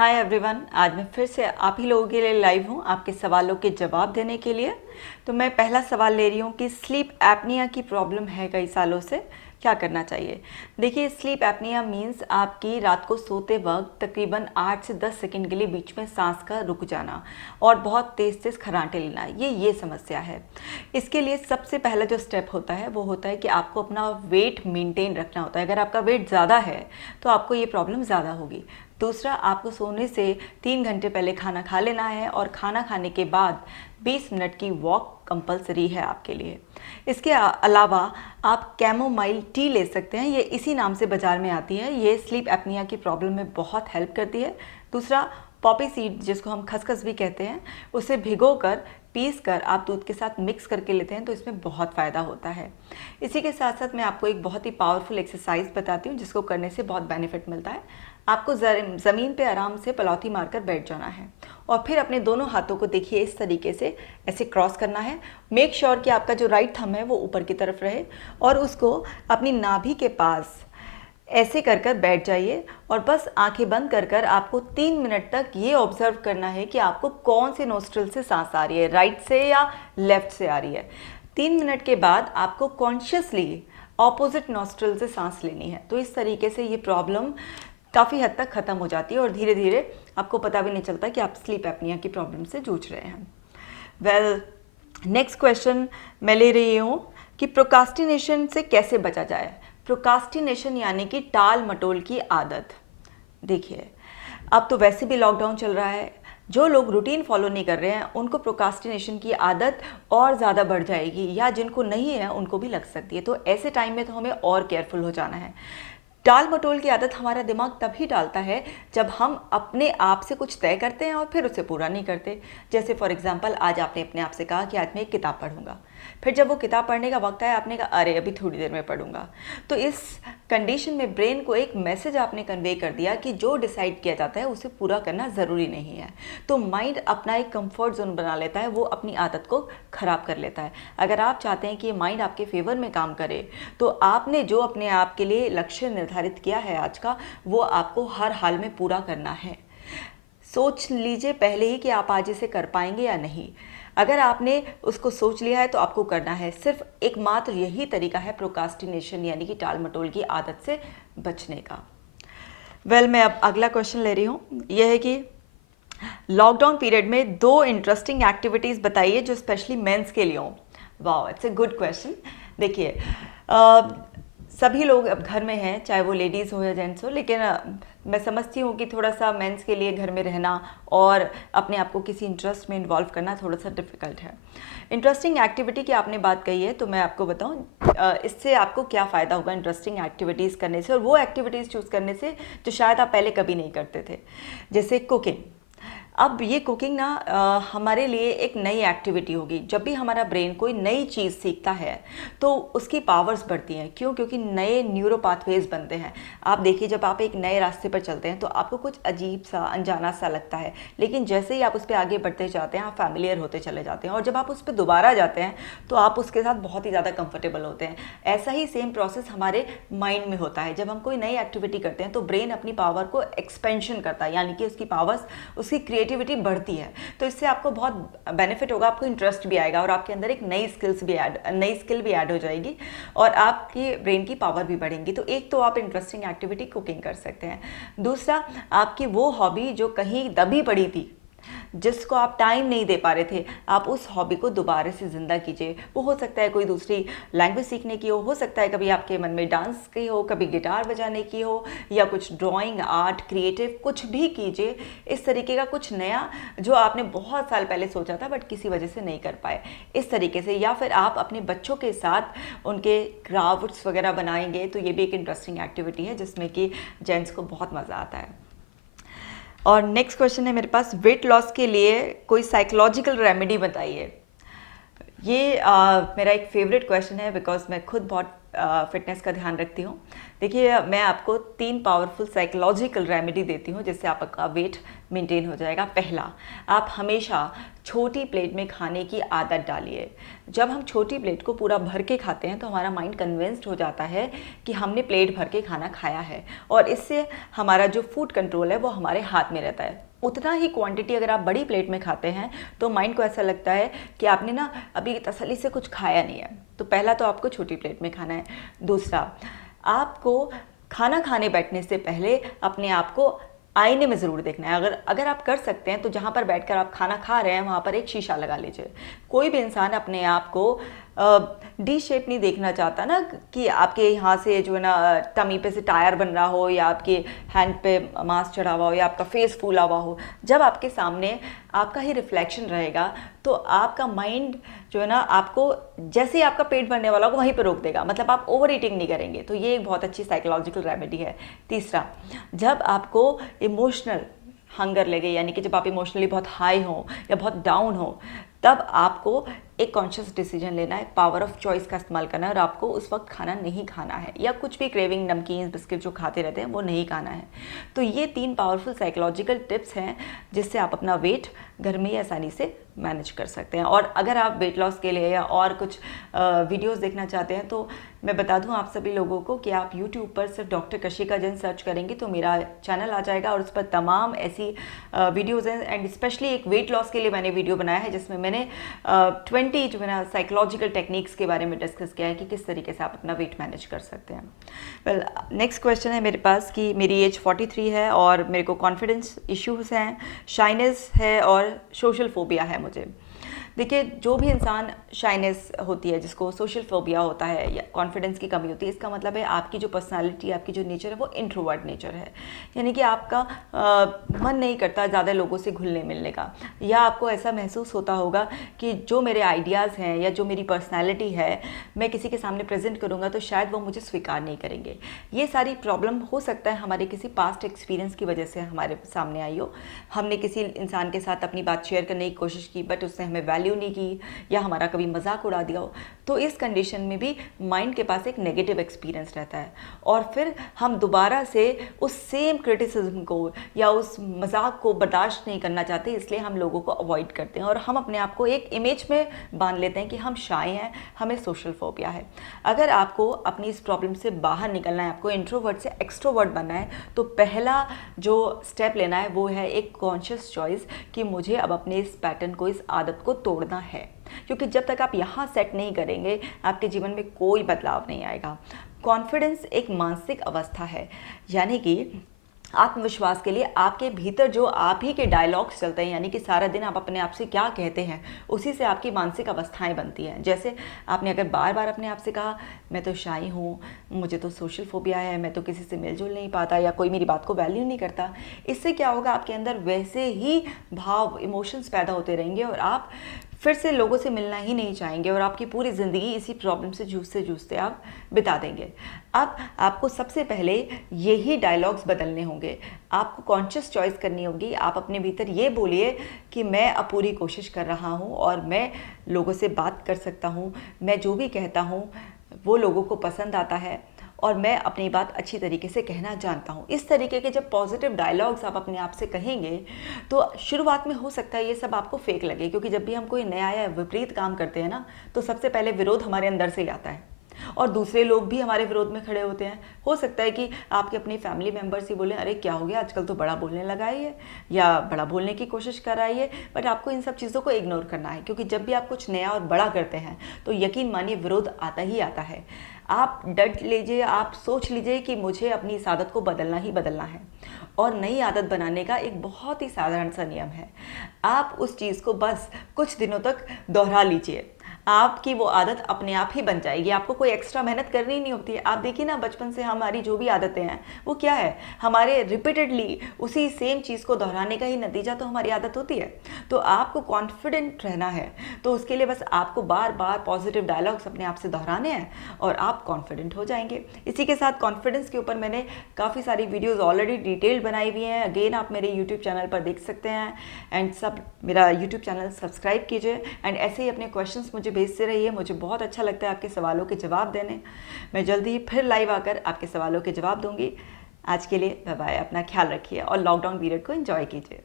Hi everyone, आज मैं फिर से आप ही लोगों के लिए लाइव हूँ आपके सवालों के जवाब देने के लिए। तो मैं पहला सवाल ले रही हूँ कि स्लीप एपनिया की प्रॉब्लम है कई सालों से, क्या करना चाहिए। देखिए, स्लीप एपनिया मीन्स आपकी रात को सोते वक्त तकरीबन 8 से 10 सेकंड के लिए बीच में सांस का रुक जाना और बहुत तेज़ तेज़ खर्राटे लेना, ये समस्या है। इसके लिए सबसे पहला जो स्टेप होता है वो होता है कि आपको अपना वेट मेंटेन रखना होता है। अगर आपका वेट ज़्यादा है तो आपको ये प्रॉब्लम ज़्यादा होगी। दूसरा, आपको सोने से 3 घंटे पहले खाना खा लेना है और खाना खाने के बाद 20 मिनट की वॉक कंपलसरी है आपके लिए। इसके अलावा आप कैमोमाइल टी ले सकते हैं, ये इसी नाम से बाज़ार में आती है। ये स्लीप एपनिया की प्रॉब्लम में बहुत हेल्प करती है। दूसरा, पॉपी सीड जिसको हम खसखस भी कहते हैं, उसे भिगोकर पीस कर आप दूध के साथ मिक्स करके लेते हैं तो इसमें बहुत फ़ायदा होता है। इसी के साथ साथ मैं आपको एक बहुत ही पावरफुल एक्सरसाइज बताती हूँ जिसको करने से बहुत बेनिफिट मिलता है। आपको ज़मीन पे आराम से पलौती मारकर बैठ जाना है और फिर अपने दोनों हाथों को देखिए इस तरीके से ऐसे क्रॉस करना है। मेक श्योर कि आपका जो राइट थंब है वो ऊपर की तरफ रहे और उसको अपनी नाभि के पास ऐसे कर कर बैठ जाइए और बस आंखें बंद कर कर आपको 3 मिनट तक ये ऑब्जर्व करना है कि आपको कौन से नोस्ट्रल से सांस आ रही है, राइट से या लेफ्ट से आ रही है। 3 मिनट के बाद आपको कॉन्शियसली ऑपोजिट नोस्ट्रल से सांस लेनी है। तो इस तरीके से ये प्रॉब्लम काफ़ी हद तक ख़त्म हो जाती है और धीरे धीरे आपको पता भी नहीं चलता कि आप स्लीप एपनिया की प्रॉब्लम से जूझ रहे हैं। वेल, नेक्स्ट क्वेश्चन मैं ले रही हूँ कि प्रोकास्टिनेशन से कैसे बचा जाए। प्रोकास्टिनेशन यानी कि टाल मटोल की आदत। देखिए, अब तो वैसे भी लॉकडाउन चल रहा है, जो लोग रूटीन फॉलो नहीं कर रहे हैं उनको प्रोकास्टिनेशन की आदत और ज़्यादा बढ़ जाएगी, या जिनको नहीं है उनको भी लग सकती है। तो ऐसे टाइम में तो हमें और केयरफुल हो जाना है। टाल मटोल की आदत हमारा दिमाग तभी डालता है जब हम अपने आप से कुछ तय करते हैं और फिर उसे पूरा नहीं करते। जैसे फॉर एग्जांपल, आज आपने अपने आप से कहा कि आज मैं एक किताब पढ़ूंगा, फिर जब वो किताब पढ़ने का वक्त आया आपने कहा अरे अभी थोड़ी देर में पढ़ूंगा। तो इस कंडीशन में ब्रेन को एक मैसेज आपने कन्वे कर दिया कि जो डिसाइड किया जाता है उसे पूरा करना ज़रूरी नहीं है। तो माइंड अपना एक कंफर्ट जोन बना लेता है, वो अपनी आदत को ख़राब कर लेता है। अगर आप चाहते हैं कि ये माइंड आपके फेवर में काम करे तो आपने जो अपने आप के लिए लक्ष्य निर्धारित किया है आज का, वो आपको हर हाल में पूरा करना है। सोच लीजिए पहले ही कि आप आज इसे कर पाएंगे या नहीं। अगर आपने उसको सोच लिया है तो आपको करना है। सिर्फ एकमात्र यही तरीका है प्रोकास्टिनेशन यानी कि टाल मटोल की आदत से बचने का। वेल, मैं अब अगला क्वेश्चन ले रही हूँ। यह है कि लॉकडाउन पीरियड में 2 इंटरेस्टिंग एक्टिविटीज़ बताइए जो स्पेशली मेंस के लिए हो। Wow, it's a good question. देखिए, सभी लोग अब घर में हैं, चाहे वो लेडीज़ हो या जेंट्स हो, लेकिन मैं समझती हूँ कि थोड़ा सा मेंस के लिए घर में रहना और अपने आप को किसी इंटरेस्ट में इन्वॉल्व करना थोड़ा सा डिफ़िकल्ट है। इंटरेस्टिंग एक्टिविटी की आपने बात कही है तो मैं आपको बताऊँ इससे आपको क्या फ़ायदा होगा इंटरेस्टिंग एक्टिविटीज़ करने से और वो एक्टिविटीज़ चूज़ करने से जो शायद आप पहले कभी नहीं करते थे, जैसे कुकिंग। अब ये कुकिंग ना हमारे लिए एक नई एक्टिविटी होगी। जब भी हमारा ब्रेन कोई नई चीज़ सीखता है तो उसकी पावर्स बढ़ती हैं। क्यों? क्योंकि नए न्यूरो पाथवेज बनते हैं। आप देखिए, जब आप एक नए रास्ते पर चलते हैं तो आपको कुछ अजीब सा, अनजाना सा लगता है, लेकिन जैसे ही आप उस पर आगे बढ़ते जाते हैं आप फैमिलियर होते चले जाते हैं और जब आप उस पर दोबारा जाते हैं तो आप उसके साथ बहुत ही ज़्यादा कंफर्टेबल होते हैं। ऐसा ही सेम प्रोसेस हमारे माइंड में होता है। जब हम कोई नई एक्टिविटी करते हैं तो ब्रेन अपनी पावर को एक्सपेंशन करता है, यानी कि उसकी पावर्स, उसकी क्रिएटिविटी बढ़ती है। तो इससे आपको बहुत बेनिफिट होगा, आपको इंटरेस्ट भी आएगा और आपके अंदर एक नई स्किल भी ऐड हो जाएगी और आपकी ब्रेन की पावर भी बढ़ेगी। तो एक तो आप इंटरेस्टिंग एक्टिविटी कुकिंग कर सकते हैं। दूसरा, आपकी वो हॉबी जो कहीं दबी पड़ी थी, जिसको आप टाइम नहीं दे पा रहे थे, आप उस हॉबी को दोबारा से ज़िंदा कीजिए। वो हो सकता है कोई दूसरी लैंग्वेज सीखने की हो सकता है कभी आपके मन में डांस की हो, कभी गिटार बजाने की हो, या कुछ ड्राइंग, आर्ट, क्रिएटिव कुछ भी कीजिए। इस तरीके का कुछ नया जो आपने बहुत साल पहले सोचा था बट किसी वजह से नहीं कर पाए, इस तरीके से। या फिर आप अपने बच्चों के साथ उनके क्राफ्ट्स वगैरह बनाएंगे तो ये भी एक इंटरेस्टिंग एक्टिविटी है जिसमें कि जेंट्स को बहुत मज़ा आता है। और नेक्स्ट क्वेश्चन है मेरे पास, वेट लॉस के लिए कोई साइकोलॉजिकल रेमेडी बताइए। ये मेरा एक फेवरेट क्वेश्चन है बिकॉज मैं खुद बहुत फिटनेस का ध्यान रखती हूँ। देखिए, मैं आपको 3 पावरफुल साइकोलॉजिकल रेमेडी देती हूँ जिससे आपका वेट मेंटेन हो जाएगा। पहला, आप हमेशा छोटी प्लेट में खाने की आदत डालिए। जब हम छोटी प्लेट को पूरा भर के खाते हैं तो हमारा माइंड कन्विंस्ड हो जाता है कि हमने प्लेट भर के खाना खाया है, और इससे हमारा जो फूड कंट्रोल है वो हमारे हाथ में रहता है। उतना ही क्वांटिटी अगर आप बड़ी प्लेट में खाते हैं तो माइंड को ऐसा लगता है कि आपने ना अभी तसल्ली से कुछ खाया नहीं है। तो पहला तो आपको छोटी प्लेट में खाना है। दूसरा, आपको खाना खाने बैठने से पहले अपने आप को आईने में ज़रूर देखना है। अगर अगर आप कर सकते हैं तो जहाँ पर बैठकर आप खाना खा रहे हैं वहाँ पर एक शीशा लगा लीजिए। कोई भी इंसान अपने आप को डी शेप नहीं देखना चाहता ना, कि आपके यहाँ से जो है ना टमी पे से टायर बन रहा हो, या आपके हैंड पे मांस चढ़ा हुआ हो, या आपका फेस फूला हुआ हो। जब आपके सामने आपका ही रिफ्लेक्शन रहेगा तो आपका माइंड जो है ना आपको जैसे ही आपका पेट भरने वाला हो वहीं पर रोक देगा, मतलब आप ओवर ईटिंग नहीं करेंगे। तो ये एक बहुत अच्छी साइकोलॉजिकल रेमेडी है। तीसरा, जब आपको इमोशनल हंगर लगे, यानी कि जब आप इमोशनली बहुत हाई हो या बहुत डाउन हो, तब आपको एक कॉन्शियस डिसीजन लेना है, पावर ऑफ चॉइस का इस्तेमाल करना है, और आपको उस वक्त खाना नहीं खाना है, या कुछ भी क्रेविंग नमकीन बिस्किट जो खाते रहते हैं वो नहीं खाना है। तो ये 3 पावरफुल साइकोलॉजिकल टिप्स हैं जिससे आप अपना वेट घर में ही आसानी से मैनेज कर सकते हैं। और अगर आप वेट लॉस के लिए या और कुछ वीडियोस देखना चाहते हैं तो मैं बता दूं आप सभी लोगों को कि आप YouTube पर सिर्फ डॉक्टर कशिका जैन सर्च करेंगे तो मेरा चैनल आ जाएगा, और उस पर तमाम ऐसी वीडियोज़ हैं। एंड स्पेशली एक वेट लॉस के लिए मैंने वीडियो बनाया है जिसमें मैंने 20 जो है ना साइकोलॉजिकल टेक्निक्स के बारे में डिस्कस किया है कि किस तरीके से आप अपना वेट मैनेज कर सकते हैं। वेल, नेक्स्ट क्वेश्चन है मेरे पास कि मेरी एज 43 है और मेरे को कॉन्फिडेंस इश्यूज़ हैं, शाइनेस है और सोशल फोबिया है मुझे। देखिए, जो भी इंसान शाइनेस होती है, जिसको सोशल फोबिया होता है या कॉन्फिडेंस की कमी होती है, इसका मतलब है आपकी जो पर्सनालिटी, आपकी जो नेचर है वो इंट्रोवर्ट नेचर है। यानी कि आपका मन नहीं करता ज़्यादा लोगों से घुलने मिलने का, या आपको ऐसा महसूस होता होगा कि जो मेरे आइडियाज़ हैं या जो मेरी पर्सनैलिटी है मैं किसी के सामने प्रेजेंट करूँगा तो शायद वो मुझे स्वीकार नहीं करेंगे। ये सारी प्रॉब्लम हो सकता है हमारे किसी पास्ट एक्सपीरियंस की वजह से हमारे सामने आई हो। हमने किसी इंसान के साथ अपनी बात शेयर करने की कोशिश की बट उसने हमें वैल्यू नहीं की, या हमारा कभी मजाक उड़ा दिया हो। तो इस कंडीशन में भी माइंड के पास एक नेगेटिव एक्सपीरियंस रहता है, और फिर हम दोबारा से उस सेम क्रिटिसिज्म को या उस मजाक को बर्दाश्त नहीं करना चाहते, इसलिए हम लोगों को अवॉइड करते हैं और हम अपने आप को एक इमेज में बांध लेते हैं कि हम शाय हैं, हमें सोशल फोबिया है। अगर आपको अपनी इस प्रॉब्लम से बाहर निकलना है, आपको इंट्रोवर्ट से एक्सट्रोवर्ट बनना है, तो पहला जो स्टेप लेना है वो है एक कॉन्शियस चॉइस कि मुझे अब अपने इस पैटर्न को, इस आदत को तोड़ना है। क्योंकि जब तक आप यहाँ सेट नहीं करेंगे आपके जीवन में कोई बदलाव नहीं आएगा। कॉन्फिडेंस एक मानसिक अवस्था है, यानी कि आत्मविश्वास के लिए आपके भीतर जो आप ही के डायलॉग्स चलते हैं, यानी कि सारा दिन आप अपने आप से क्या कहते हैं, उसी से आपकी मानसिक अवस्थाएं बनती हैं। जैसे आपने अगर बार बार अपने आप से कहा मैं तो शाई हूँ, मुझे तो सोशल फोबिया है, मैं तो किसी से मिलजुल नहीं पाता, या कोई मेरी बात को वैल्यू नहीं करता, इससे क्या होगा, आपके अंदर वैसे ही भाव, इमोशंस पैदा होते रहेंगे और आप फिर से लोगों से मिलना ही नहीं चाहेंगे, और आपकी पूरी ज़िंदगी इसी प्रॉब्लम से जूझते आप बिता देंगे। अब आपको सबसे पहले यही डायलॉग्स बदलने होंगे, आपको कॉन्शियस चॉइस करनी होगी। आप अपने भीतर ये बोलिए कि मैं अब पूरी कोशिश कर रहा हूँ और मैं लोगों से बात कर सकता हूँ, मैं जो भी कहता हूँ वो लोगों को पसंद आता है, और मैं अपनी बात अच्छी तरीके से कहना जानता हूँ। इस तरीके के जब पॉजिटिव डायलॉग्स आप अपने आप से कहेंगे तो शुरुआत में हो सकता है ये सब आपको फेक लगे, क्योंकि जब भी हम कोई नया या विपरीत काम करते हैं ना तो सबसे पहले विरोध हमारे अंदर से ही आता है, और दूसरे लोग भी हमारे विरोध में खड़े होते हैं। हो सकता है कि आपके अपनी फैमिली मेम्बर्स ही बोले अरे क्या हो गया, आजकल तो बड़ा बोलने लगा है, या बड़ा बोलने की कोशिश कर रहा है। बट आपको इन सब चीज़ों को इग्नोर करना है, क्योंकि जब भी आप कुछ नया और बड़ा करते हैं तो यकीन मानिए विरोध आता ही आता है। आप डट लीजिए, आप सोच लीजिए कि मुझे अपनी इस आदत को बदलना ही बदलना है, और नई आदत बनाने का एक बहुत ही साधारण सा नियम है। आप उस चीज़ को बस कुछ दिनों तक दोहरा लीजिए, आपकी वो आदत अपने आप ही बन जाएगी, आपको कोई एक्स्ट्रा मेहनत करनी नहीं होती है। आप देखिए ना, बचपन से हमारी जो भी आदतें हैं वो क्या है, हमारे रिपीटेडली उसी सेम चीज़ को दोहराने का ही नतीजा तो हमारी आदत होती है। तो आपको कॉन्फिडेंट रहना है तो उसके लिए बस आपको बार बार पॉजिटिव डायलॉग्स अपने आप से दोहराने हैं और आप कॉन्फिडेंट हो जाएंगे। इसी के साथ कॉन्फिडेंस के ऊपर मैंने काफ़ी सारी वीडियोज़ ऑलरेडी डिटेल्ड बनाई हुई हैं, अगेन आप मेरे यूट्यूब चैनल पर देख सकते हैं। एंड सब मेरा यूट्यूब चैनल सब्सक्राइब कीजिए, एंड ऐसे ही अपने क्वेश्चंस मुझे मुझे भेजते रहिए, मुझे बहुत अच्छा लगता है आपके सवालों के जवाब देने। मैं जल्दी ही फिर लाइव आकर आपके सवालों के जवाब दूंगी। आज के लिए बाय बाय, अपना ख्याल रखिए और लॉकडाउन पीरियड को एंजॉय कीजिए।